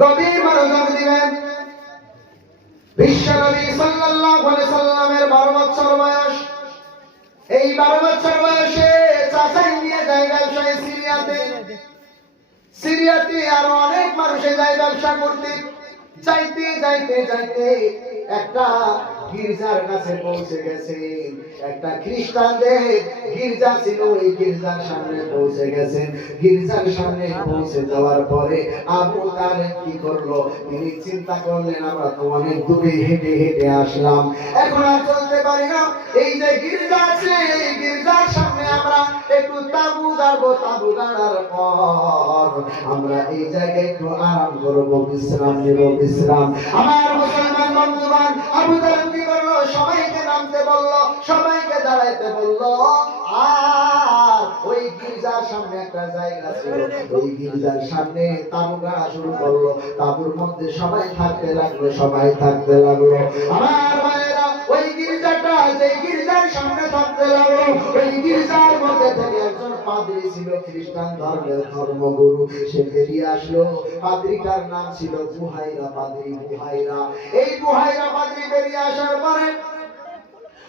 গভীর মনোযোগ দিবেন। বিশ্বনবী সাল্লাল্লাহু আলাইহি সাল্লামের 12 বছর বয়স। এই 12 বছর বয়সে চাচাই নিয়ে যায় ব্যবসায় সিরিয়াতে। সিরিয়াতে আরও অনেক মানুষে যায় ব্যবসা করতে। যাইতে যাইতে যাইতে একটা গির্জার কাছে পৌঁছে গেছে। একটা খ্রিস্টানদের গির্জা ছিল ওই গির্জার সামনে পৌঁছে গেছেন গির্জার সামনে পৌঁছে যাওয়ার পরে আবু তালেব কি করল? তিনি চিন্তা করলেন, আমরা তো অনেক দূরে হেঁটে হেঁটে আসলাম। এখন আর চলতে পারি না। এই যে গির্জা আছে, এই গির্জার সামনে আমরা একটু তাবু গাড়বো তাবু গাড়ার পর আমরা এই জায়গায় একটু আরাম করব, বিশ্রাম নেব, বিশ্রাম। আমার মুসলমান বন্ধুবান আবু তালেব সবাইকে নামতে বলল, সবাইকে দাঁড়াইতে বলল, আর ওই গির্জার সামনে একটা জায়গা ছিল। ওই গির্জার সামনে তাবু গাড়া শুরু করল। তাবুর মধ্যে সবাই থাকতে লাগল, সবাই থাকতে লাগল। আমার ছিল খ্রিস্টান ধর্মের ধর্মগুরু সে বেরিয়ে আসলো। পাদ্রীটার নাম ছিল বুহাইরা পাদ্রী বুহাইরা এই বুহাইরা পাদ্রী বেরিয়ে আসার পরে,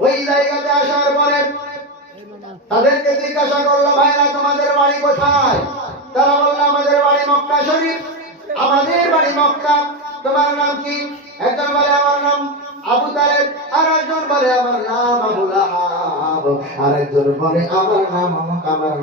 ওই জায়গাতে আসার পরে তাদেরকে জিজ্ঞাসা করল, ভাইরা, তোমাদের বাড়ি কোথায়? তারা বলল, আমাদের বাড়ি মক্কা শরীফ। আমাদের বাড়ি মক্কা। তোমার নাম কি? একজন বলে, আমার নাম আবু তালেব। আর একজন বলে, আমার নাম আবু লাহাব। আমার আমার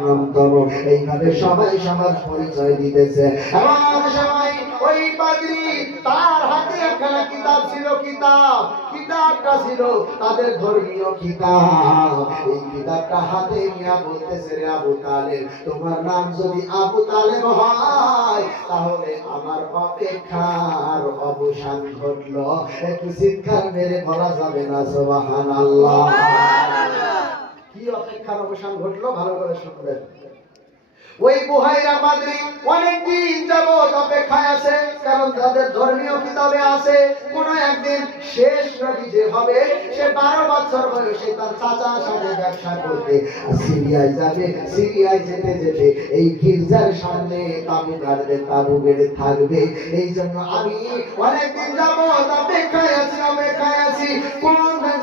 এইভাবে সবাই সবার পরিচয় দিতেছে। এমন সময় ওই পাদ্রী তার হাতে একখানা কিতাব ছিল, কিতাব, কিতাবটা ছিল তাদের ধর্মীয় কিতাব। আবু তালেব, তোমার নাম যদি আবু তালেব হয়, তাহলে আমার অপেক্ষার অবসান ঘটলো। একটু চিৎকার মেরে বলা যাবে না সোবাহান আল্লাহ কি অপেক্ষার অবসান ঘটলো? ভালো করে শুনবেন। ওই বুহাইরা পাদ্রী অনেকদিন যাবৎ অপেক্ষায় আছে, কারণ তাদের ধর্মীয় কিতাবে আছে, কোন একদিন শেষ নবী যে হবে সে বারো বছর বয়সে তার চাচার সাথে ব্যবসা করতে সিরিয়ায় যাবে, সিরিয়ায় যেতে যেতে এই গির্জার সামনে তাবু গাড়বে তাবু বেড়ে থাকবে। এই জন্য আমি অনেকদিন যাবৎ অপেক্ষায় আছি অপেক্ষায় আছি। কোন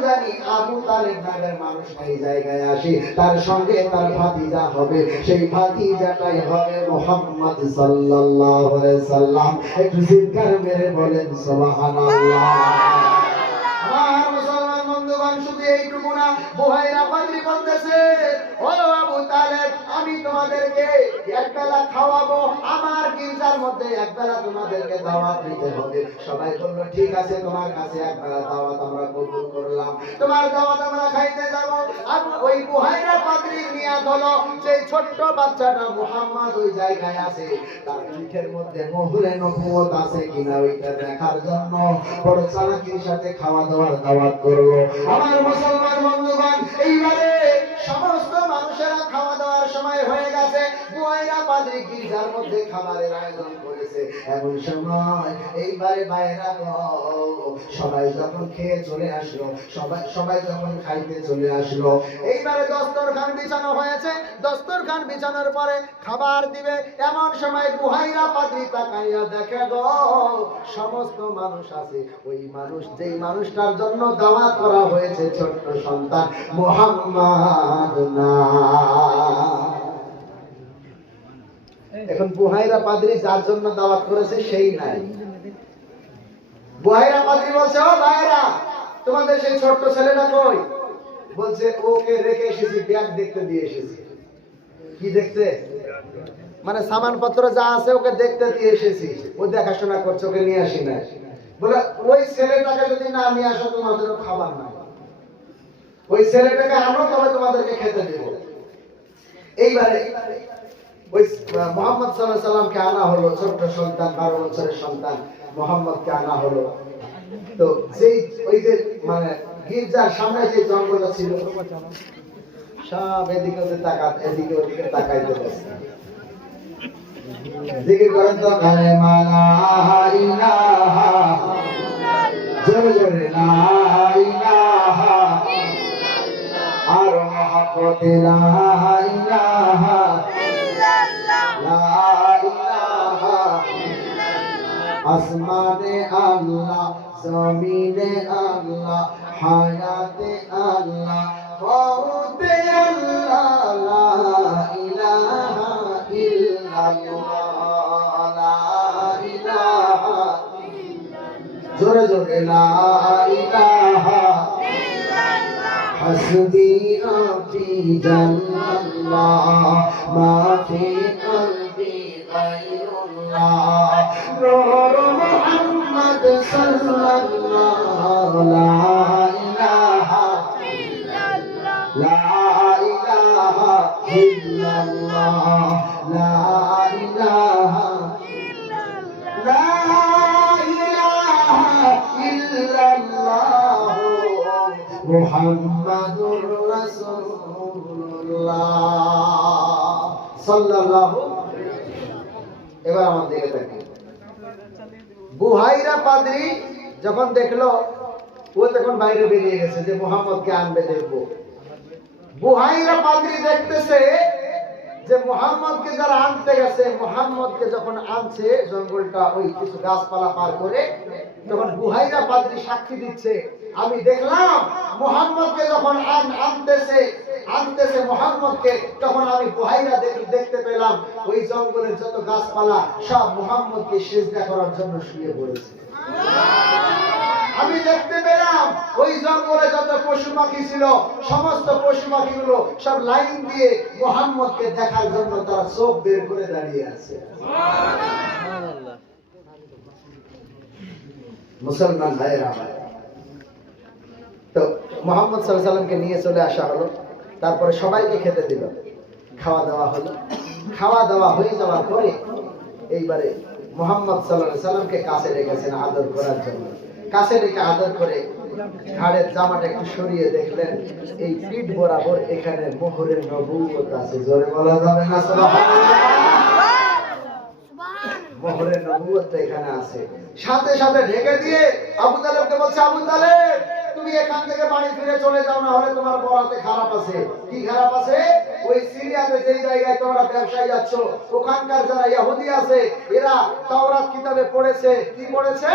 জানি আবু তালেব নামের মানুষ এই জায়গায় আসি, তার সঙ্গে তার ভাতিজা হবে। সেই ভাতিজাটাই হবে মোহাম্মদ সাল্লাল্লাহু আলাইহি সাল্লাম। একটু জিকির মেরে বলেন, সুবহানাল্লাহ। আমার মুসলমান বন্ধুগণ, শুধু এইটুকু না, বুহাইরা পাদ্রী বলতেছে ও আবু তালেব আমি তোমাদেরকে একবেলা খাওয়াবো, আমার গির্জার মধ্যে একবেলা তোমাদেরকে দাওয়াত দিতে হবে। সবাই বলল, ঠিক আছে, তোমার কাছে একবেলা দাওয়াত আমরা কবুল করলাম। তোমার দাওয়াত আমরা খাইতে যাব। আর ওই বুহাইরা পাদ্রীর নিয়াত হলো যে ছোট্ট বাচ্চাটা মুহাম্মদ ওই জায়গায় আছে। তার পিঠের মধ্যে মোহরে নবুয়ত আছে কিনা ওইটা দেখার জন্য বড় চালাকির সাথে খাওয়া দাওয়ার দাওয়াত করল। আমার মুসলমান বন্ধুগণ, এইবারে সমস্ত পাদ্রী গির্জার মধ্যে খাবারের আয়োজন করেছে। এমন সময় এইবারে বাইরা সবাই যখন খেয়ে চলে আসলো, সবাই সবাই যখন খাইতে চলে আসলো, এইবারে বিছানো হয়েছে। বিছানোর পরে খাবার দিবে। এমন সময় পাদ্রী তাকাইয়া দেখে গো, সমস্ত মানুষ আছে। ওই মানুষ, যেই মানুষটার জন্য দাওয়াত করা হয়েছে ছোট্ট সন্তান মোহাম্মদ না। এখন বুহাইরা পাদ্রী যার জন্য দাওয়াত করেছে সেই নাই। বুহাইরা পাদ্রী বলছে, ও ভাইরা তোমাদের সেই ছোট্ট ছেলেটা কই? বলছে, ওকে রেখে এসেছি, ব্যাগ দেখতে দিয়ে এসেছি। কি দেখতে? মানে সামানপত্র যা আছে ওকে দেখতে দিয়ে এসেছি। ও দেখাশোনা করছে, ওকে নিয়ে আসি না বলে, ওই ছেলেটাকে যদি না নিয়ে আসো তোমাদের খাবার না ওই ছেলেটাকে আনো, তবে তোমাদেরকে খেতে দেব। এইবারে মোহাম্মদ সাল্লাহ সাল্লামকে আনা হলো, ছোট্ট সন্তান, বারো বছরের সন্তান, মোহাম্মদকে আনা হলো। তো যেই, ওই যে মানে গির্জার সামনে যে জঙ্গলটা ছিল, সব এদিকে ওদিকে তাকা এদিকে ওদিকে তাকাইতে বসে জিকির করেন তো কালেমা লা ইলাহা জোরে জোরে, লা ইলাহা আর মহব্বতে লা ইলাহা লা ইলাহা আসমানে আল্লাহ জমিনে আল্লাহ হায়াতে আল্লাহ মৌতে আল্লাহ লা ইলাহা ইল্লাল্লাহ লা ইলাহা জোরে জোরে লা ইলাহা حسبي ربي جل الله ما في قلبي غير الله نور محمد صلى الله لا إله لا إله إلا الله لا إله لا إله إلا الله محمد رسول الله صلى الله এবার আমার দিকে দেখি বুহাইরা পাদ্রি যখন দেখল, ও তখন বাইরে বেরিয়ে গেছে যে মোহাম্মদকে আনবে দেখব। বুহাইরা পাদ্রি দেখতেছে যে মোহাম্মদকে যারা আনতে গেছে, মোহাম্মদকে যখন আনছে, জঙ্গলটা ওই কিছু গাছপালা পার করে, তখন বুহাইরা পাদ্রি সাক্ষী দিচ্ছে, আমি দেখলাম মোহাম্মদকে যখন আন, আনতেছে আনতেছে মোহাম্মদকে, তখন আমি বুহাইরা দেখতে পেলাম, ওই জঙ্গলের যত গাছপালা, সব মোহাম্মদকে সেজদা করার জন্য শুয়ে পড়েছে আমি দেখতে পেলাম, ওই জঙ্গলে যত পশু পাখি ছিল, সমস্ত পশু পাখিগুলো সব লাইন দিয়ে মোহাম্মদকে দেখার জন্য তারা চোখ বের করে দাঁড়িয়ে আছে মুসলমান ভাইয়েরা। তো মোহাম্মদ সাল্লাহ সাল্লামকে নিয়ে চলে আসা হলো তারপরে সবাইকে খেতে দিল। খাওয়া দাওয়া হলো। খাওয়া দাওয়া হয়ে যাওয়ার পরে এইবারে মোহাম্মদ সাল্লাহ সাল্লামকে কাছে রেখেছেন আদর করার জন্য। কাছে রেখে আদর করে ঘাড়ের জামাটা একটু সরিয়ে দেখলেন, এই পিঠ বরাবর এখানে মোহরের নবুয়ত আছে। জোরে বলা যাবে না মোহরের নবুয়ত এখানে আছে। সাথে সাথে ঢেকে দিয়ে আবু তালেবকে বলছে, আবু তালেব! তুমি এখান থেকে বাড়ি ফিরে চলে যাও না হলে তোমার বড়াতে খারাপ আছে। কি খারাপ আছে? ওই সিরিয়াতে যে জায়গায় তোমরা ব্যবসায় যাচ্ছ ওখানকার যারা ইহুদি আছে, এরা তাওরাত কিতাবে পড়েছে, কি পড়েছে?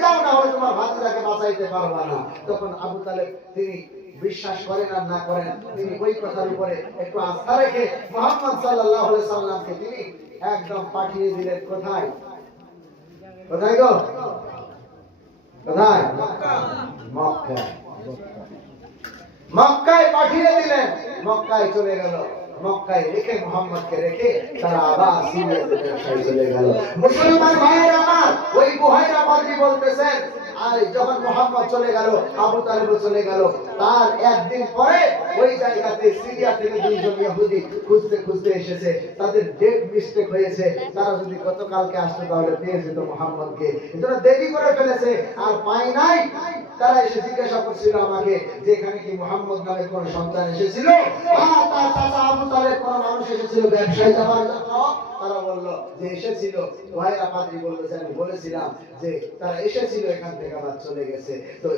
যাও না হলে তোমার বাঁচাইতে পারবে না। তখন আবু তালেব তিনি বিশ্বাস করেন আর না করেন, তিনি ওই কথার উপরে একটু আস্থা রেখে মোহাম্মদ আলাইহি সাল্লামকে তিনি একদম পাঠিয়ে দিলেন, কোথায়? কোথায় গো? কোথায়? মক্কা। মক্কায় পাঠিয়ে দিলেন মক্কায় চলে গেল। মক্কায় রেখে মোহাম্মদকে রেখে তারা আবার সিরিয়াতে ব্যবসায় চলে গেল। মুসলমান ভাইয়ের আমার, ওই বুহাইরা পাদ্রী বলতেছেন যখন মোহাম্মদ চলে গেল, আবু তালেব চলে গেল, তার একদিন পরে ওই জায়গাতে সিরিয়া থেকে দুইজন ইহুদি খুঁজতে খুঁজতে এসেছে। তাদের ডেট মিস্টেক হয়েছে। তারা যদি গতকালকে আসতো তাহলে পেয়ে যেত মোহাম্মদকে। এজন্য দেরি করে ফেলেছে, আর পায় নাই। তারা এসে জিজ্ঞাসা করছিল আমাকে যে এখানে কি মোহাম্মদ নামে কোন সন্তান এসেছিল? আর তার চাচা আবু তালেব কোন মানুষ এসেছিল, ব্যবসায় যাওয়ার জন্য? তারা বলল, যে এসেছিল ভাইরা পাদ্রি বলতেছে আমি বলেছিলাম যে তারা এসেছিল, এখান থেকে আবার চলে গেছে। তো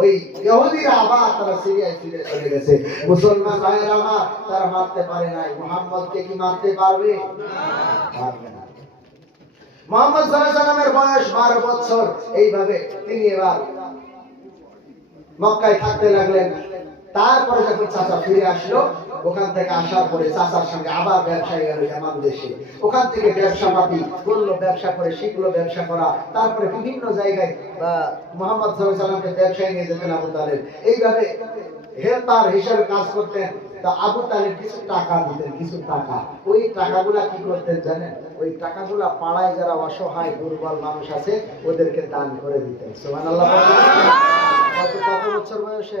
ওই ইহুদিরা আবার তারা সিরিয়ায় ফিরে চলে গেছে। মুসলমান ভাইয়েরা আমার তারা মারতে পারে নাই। মোহাম্মদকে কি মারতে পারবে? মোহাম্মদ সাল্লামের বয়স 12 বছর। এইভাবে তিনি এবার মক্কায় থাকতে লাগলেন। তারপরে যখন চাচা ফিরে আসলো ওখান থেকে আসার পরে চাচার সঙ্গে আবার ব্যবসায় গেল ইয়ামান দেশে। ওখান থেকে ব্যবসা পাতি করল ব্যবসা করে, শিখলো, ব্যবসা করা। তারপরে বিভিন্ন জায়গায় মোহাম্মদ সাল্লামকে ব্যবসায় নিয়ে যেতেন আবু তালেব। এইভাবে হেল্পার হিসেবে কাজ করতেন। তা আবু তালেব কিছু টাকা দিতেন, কিছু টাকা। ওই টাকাগুলা কি করতেন জানেন? ওই টাকাগুলা পাড়ায় যারা অসহায়, দুর্বল মানুষ আছে, ওদেরকে দান করে দিতেন। সুবহানাল্লাহ, কত কত বছর বয়সে?